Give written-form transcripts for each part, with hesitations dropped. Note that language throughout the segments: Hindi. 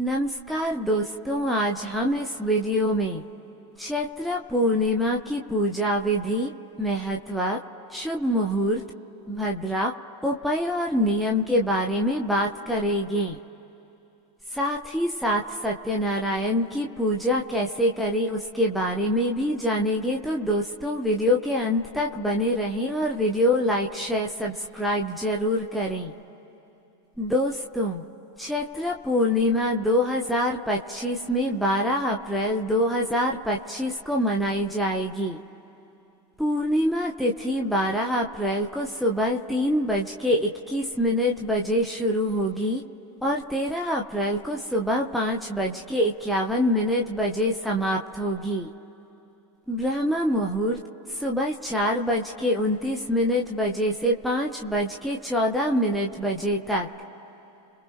नमस्कार दोस्तों, आज हम इस वीडियो में चैत्र पूर्णिमा की पूजा विधि, महत्व, शुभ मुहूर्त, भद्रा, उपाय और नियम के बारे में बात करेंगे। साथ ही साथ सत्यनारायण की पूजा कैसे करें उसके बारे में भी जानेंगे। तो दोस्तों, वीडियो के अंत तक बने रहें और वीडियो लाइक, शेयर, सब्सक्राइब जरूर करें। दोस्तों, चैत्र पूर्णिमा 2025 में 12 अप्रैल 2025 को मनाई जाएगी। पूर्णिमा तिथि 12 अप्रैल को सुबह 3:21 बजे शुरू होगी और 13 अप्रैल को सुबह 5:51 बजे समाप्त होगी। ब्रह्म मुहूर्त सुबह 4:29 बजे से 5:14 बजे तक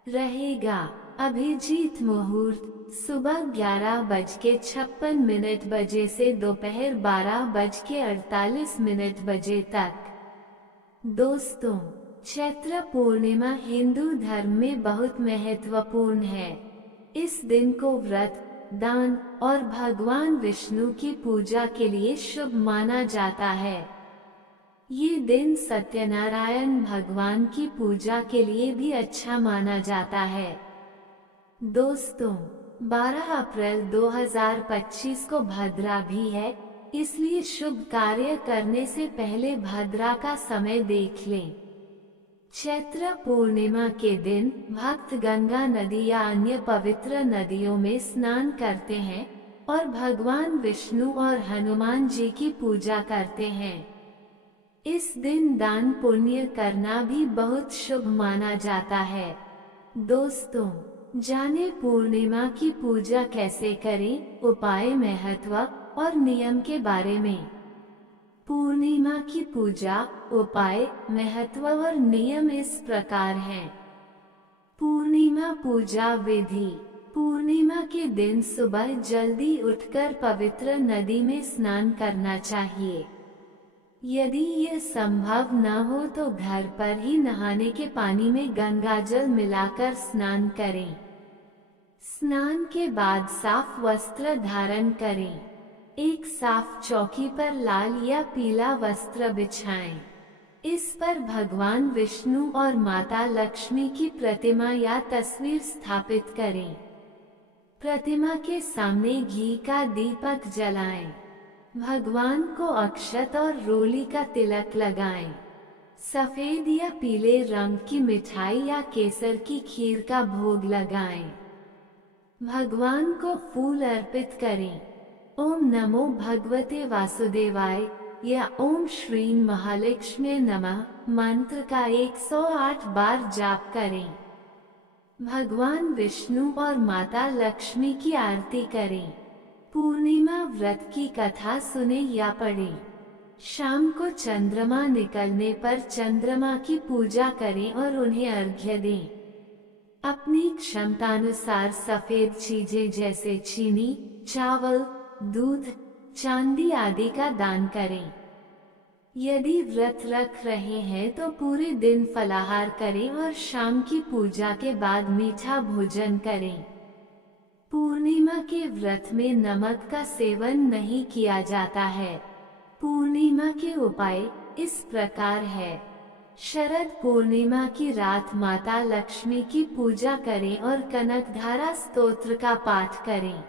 रहेगा। अभिजीत मुहूर्त सुबह 11:56 बजे से दोपहर 12:48 बजे तक। दोस्तों, चैत्र पूर्णिमा हिंदू धर्म में बहुत महत्वपूर्ण है। इस दिन को व्रत, दान और भगवान विष्णु की पूजा के लिए शुभ माना जाता है। ये दिन सत्यनारायण भगवान की पूजा के लिए भी अच्छा माना जाता है। दोस्तों, 12 अप्रैल 2025 को भद्रा भी है, इसलिए शुभ कार्य करने से पहले भद्रा का समय देख लें। चैत्र पूर्णिमा के दिन भक्त गंगा नदी या अन्य पवित्र नदियों में स्नान करते हैं और भगवान विष्णु और हनुमान जी की पूजा करते हैं। इस दिन दान पुण्य करना भी बहुत शुभ माना जाता है। दोस्तों, जाने पूर्णिमा की पूजा कैसे करें, उपाय, महत्व और नियम के बारे में। पूर्णिमा की पूजा, उपाय, महत्व और नियम इस प्रकार हैं। पूर्णिमा पूजा विधि। पूर्णिमा के दिन सुबह जल्दी उठकर पवित्र नदी में स्नान करना चाहिए। यदि यह संभव न हो तो घर पर ही नहाने के पानी में गंगाजल मिलाकर स्नान करें। स्नान के बाद साफ वस्त्र धारण करें। एक साफ चौकी पर लाल या पीला वस्त्र बिछाएं। इस पर भगवान विष्णु और माता लक्ष्मी की प्रतिमा या तस्वीर स्थापित करें। प्रतिमा के सामने घी का दीपक जलाएं। भगवान को अक्षत और रोली का तिलक लगाएं। सफेद या पीले रंग की मिठाई या केसर की खीर का भोग लगाएं। भगवान को फूल अर्पित करें। ओम नमो भगवते वासुदेवाय या ओम श्री महालक्ष्मी नमः मंत्र का 108 बार जाप करें। भगवान विष्णु और माता लक्ष्मी की आरती करें। पूर्णिमा व्रत की कथा सुने या पढ़ें। शाम को चंद्रमा निकलने पर चंद्रमा की पूजा करें और उन्हें अर्घ्य दें। अपनी क्षमतानुसार सफेद चीजें जैसे चीनी, चावल, दूध, चांदी आदि का दान करें। यदि व्रत रख रहे हैं तो पूरे दिन फलाहार करें और शाम की पूजा के बाद मीठा भोजन करें। पूर्णिमा के व्रत में नमक का सेवन नहीं किया जाता है। पूर्णिमा के उपाय इस प्रकार है। शरद पूर्णिमा की रात माता लक्ष्मी की पूजा करें और कनकधारा स्तोत्र का पाठ करें।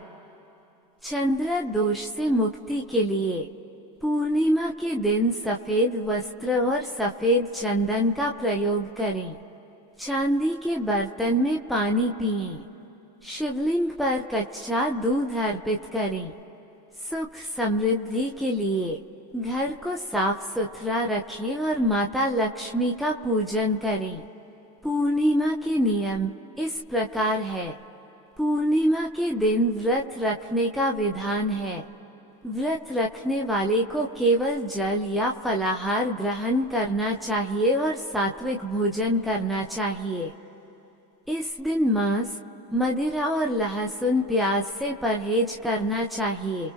चंद्र दोष से मुक्ति के लिए पूर्णिमा के दिन सफेद वस्त्र और सफेद चंदन का प्रयोग करें। चांदी के बर्तन में पानी पिएं। शिवलिंग पर कच्चा दूध अर्पित करें। सुख समृद्धि के लिए घर को साफ सुथरा रखें और माता लक्ष्मी का पूजन करें। पूर्णिमा के नियम इस प्रकार है। पूर्णिमा के दिन व्रत रखने का विधान है। व्रत रखने वाले को केवल जल या फलाहार ग्रहण करना चाहिए और सात्विक भोजन करना चाहिए। इस दिन मांस, मदिरा और लहसुन प्याज से परहेज करना चाहिए।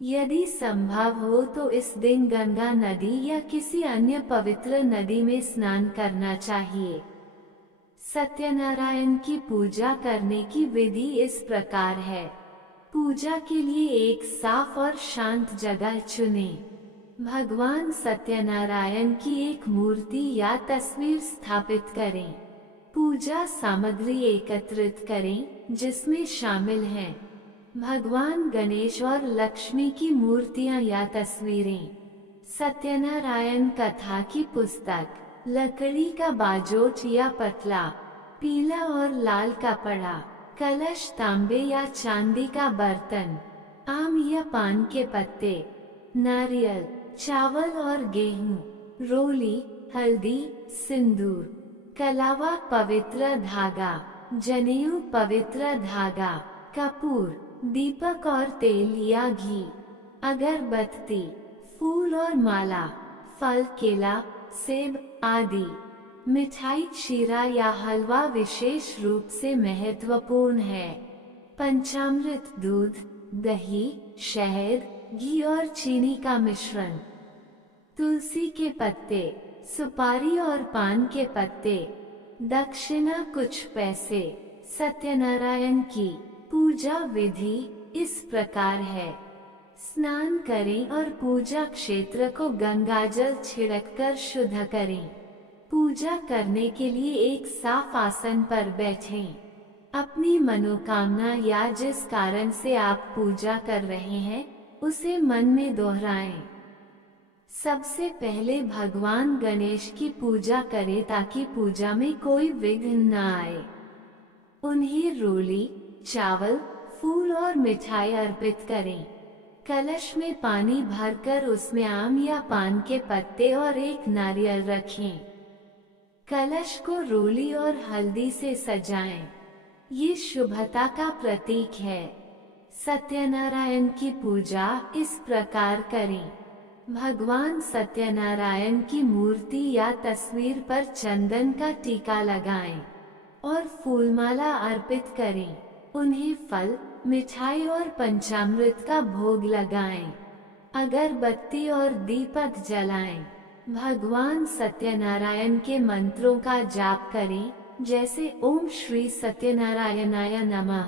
यदि संभव हो तो इस दिन गंगा नदी या किसी अन्य पवित्र नदी में स्नान करना चाहिए। सत्यनारायण की पूजा करने की विधि इस प्रकार है। पूजा के लिए एक साफ और शांत जगह चुनें। भगवान सत्यनारायण की एक मूर्ति या तस्वीर स्थापित करें। पूजा सामग्री एकत्रित करें जिसमें शामिल हैं भगवान गणेश और लक्ष्मी की मूर्तियां या तस्वीरें, सत्यनारायण कथा की पुस्तक, लकड़ी का बाजोट या पतला, पीला और लाल कपड़ा, कलश, तांबे या चांदी का बर्तन, आम या पान के पत्ते, नारियल, चावल और गेहूं, रोली, हल्दी, सिंदूर, कलावा, पवित्र धागा, जनेऊ, पवित्र धागा, कपूर, दीपक और तेल या घी, अगरबत्ती, फूल और माला, फल, केला, सेब आदि। मिठाई, शीरा या हलवा विशेष रूप से महत्वपूर्ण है। पंचामृत, दूध, दही, शहद, घी और चीनी का मिश्रण, तुलसी के पत्ते, सुपारी और पान के पत्ते, दक्षिणा, कुछ पैसे। सत्यनारायण की पूजा विधि इस प्रकार है। स्नान करें और पूजा क्षेत्र को गंगाजल छिड़ककर शुद्ध करें। पूजा करने के लिए एक साफ आसन पर बैठें। अपनी मनोकामना या जिस कारण से आप पूजा कर रहे हैं उसे मन में दोहराएं। सबसे पहले भगवान गणेश की पूजा करें ताकि पूजा में कोई विघ्न न आए। उन्हें रोली, चावल, फूल और मिठाई अर्पित करें। कलश में पानी भरकर उसमें आम या पान के पत्ते और एक नारियल रखें। कलश को रोली और हल्दी से सजाएं। ये शुभता का प्रतीक है। सत्यनारायण की पूजा इस प्रकार करें। भगवान सत्यनारायण की मूर्ति या तस्वीर पर चंदन का टीका लगाएं और फूलमाला अर्पित करें। उन्हें फल, मिठाई और पंचामृत का भोग लगाएं। अगरबत्ती और दीपक जलाएं। भगवान सत्यनारायण के मंत्रों का जाप करें, जैसे ओम श्री सत्यनारायणाय नमः।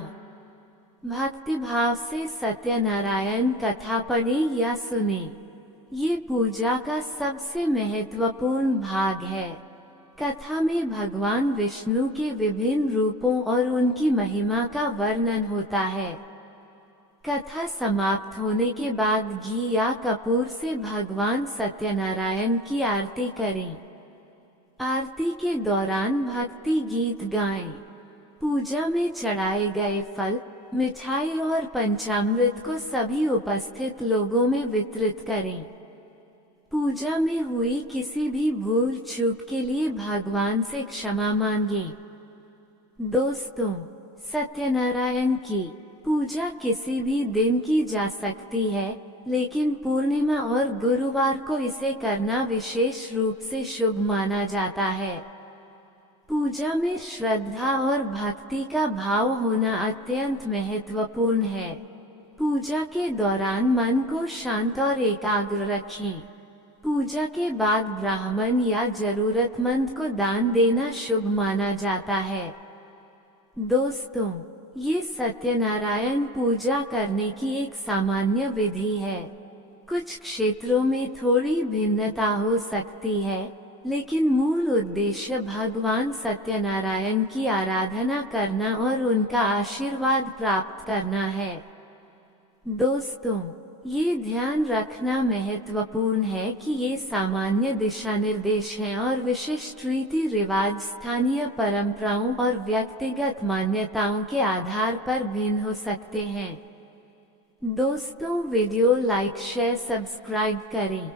भक्ति भाव से सत्यनारायण कथा पढ़ें या सुनें। ये पूजा का सबसे महत्वपूर्ण भाग है। कथा में भगवान विष्णु के विभिन्न रूपों और उनकी महिमा का वर्णन होता है। कथा समाप्त होने के बाद घी या कपूर से भगवान सत्यनारायण की आरती करें। आरती के दौरान भक्ति गीत गाएं। पूजा में चढ़ाए गए फल, मिठाई और पंचामृत को सभी उपस्थित लोगों में वितरित करें। पूजा में हुई किसी भी भूल चूक के लिए भगवान से क्षमा मांगें। दोस्तों, सत्यनारायण की पूजा किसी भी दिन की जा सकती है, लेकिन पूर्णिमा और गुरुवार को इसे करना विशेष रूप से शुभ माना जाता है। पूजा में श्रद्धा और भक्ति का भाव होना अत्यंत महत्वपूर्ण है। पूजा के दौरान मन को शांत और एकाग्र रखें। पूजा के बाद ब्राह्मण या जरूरतमंद को दान देना शुभ माना जाता है। दोस्तों, ये सत्यनारायण पूजा करने की एक सामान्य विधि है। कुछ क्षेत्रों में थोड़ी भिन्नता हो सकती है, लेकिन मूल उद्देश्य भगवान सत्यनारायण की आराधना करना और उनका आशीर्वाद प्राप्त करना है। दोस्तों, ये ध्यान रखना महत्वपूर्ण है कि ये सामान्य दिशा निर्देश हैं और विशिष्ट रीति रिवाज स्थानीय परंपराओं और व्यक्तिगत मान्यताओं के आधार पर भिन्न हो सकते हैं। दोस्तों, वीडियो लाइक, शेयर, सब्सक्राइब करें।